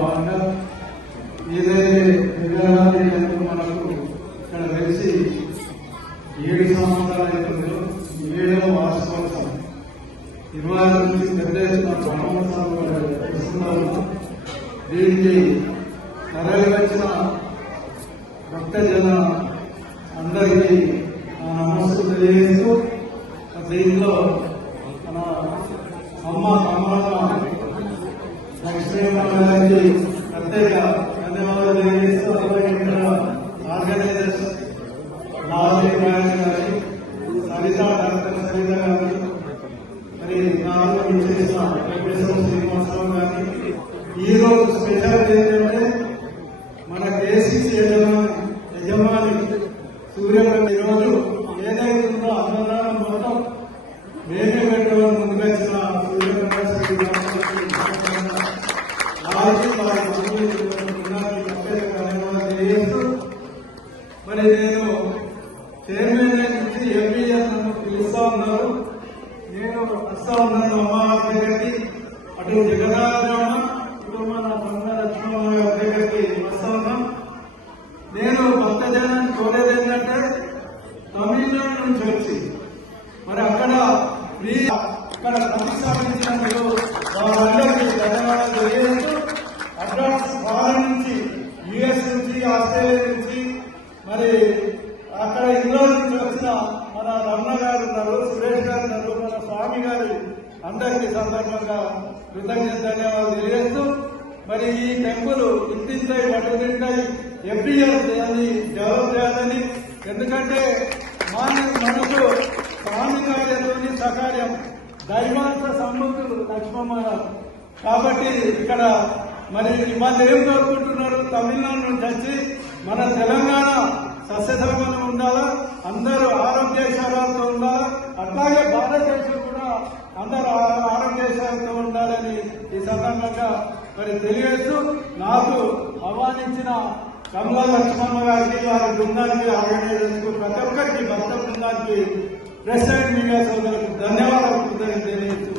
భాగంగా ఏదైతే విగ్రహాన్ని మనకు ఇక్కడ కలిసి 7 సంవత్సరాలు అవుతుందో 7వ వార్షికోత్సవం 26 నుంచి పెద్ద ఎత్తున బ్రహ్మోత్సవం దీనికి తరలివచ్చిన భక్తజన అందరికీ నమస్సు తెలియజేస్తూ దీంట్లో మన అమ్మ కమలమ్మ లక్ష్మీ ప్రత్యేక ధన్యవాదాలు తెలియజేస్తూ ఆర్గనైజర్స్ లావణ్య గారి సరిత డాక్టర్ సరిత గారి మరి నాలుగు చేసిన శ్రీనివాసరావు గారికి ఈరోజు స్పెషల్ ఏంటంటే మన కేసీసీ యజమాని సూర్యప్రకాష్ ఈరోజు ఏదైతుందో అన్నదానం మొత్తం మేమే పెట్టడం ముందుకు వచ్చిన సూర్యప్రకాష్ మరి నేను చైర్మన్ నుంచి ఎంపీఎస్ నన్ను పిలుస్తా ఉన్నారు. నేను వస్తా ఉన్నాను అమ్మవారి దగ్గరికి, అటు జగదారామ ఇప్పుడు మన లక్ష్మణ దగ్గరికి వస్తా ఉన్నాం. నేను భక్తజనాన్ని కోరేది ఏంటంటే తమిళనాడు నుంచి వచ్చి మరి అక్కడ ప్రతిష్టాపించినందుకు వాళ్ళందరికీ ధన్యవాదాలు తెలియజేస్తూ అడ్వాన్స్ వాళ్ళ నుంచి యుఎస్ నుంచి ఆస్ట్రేలియా నుంచి మరి అక్కడ ఇంగ్లాండ్ నుంచి వచ్చిన మన రమణ గారు ఉన్నారు, సురేష్ గారు ఉన్నారు, మన స్వామి గారు అందరికీ సందర్భంగా కృతజ్ఞత ధన్యవాదాలు తెలియజేస్తూ మరి ఈ టెంపుల్ ఇంతింతాయి పట్టుదింటాయి ఎవ్రీ ఇయర్ చేయాలి, డెవలప్ చేయాలని. ఎందుకంటే మనకు స్వామి కార్యంలోని సకార్యం దైవాంశ సమ్ముఖులు లక్ష్మమ్మ కాబట్టి ఇక్కడ మరి వాళ్ళు ఏం కోరుకుంటున్నారు, తమిళనాడు నుంచి వచ్చి మన తెలంగాణ సస్యధర్మంగా ఉండాలా, అందరూ ఆరోగ్యశాలతో ఉండాలా, అట్లాగే భారతదేశం కూడా అందరూ ఆరోగ్యశాలతో ఉండాలని ఈ సందర్భంగా మరి తెలియజేస్తూ నాకు ఆహ్వానించిన కమలా లక్ష్మమ్మ గారికి, వారి బృందానికి, ఆర్గనైజర్స్ కు, ప్రతి ఒక్కరికి భక్త బృందానికి, ప్రెస్ అండ్ మీడియా సోదరులకు ధన్యవాదాలు తెలియజేస్తూ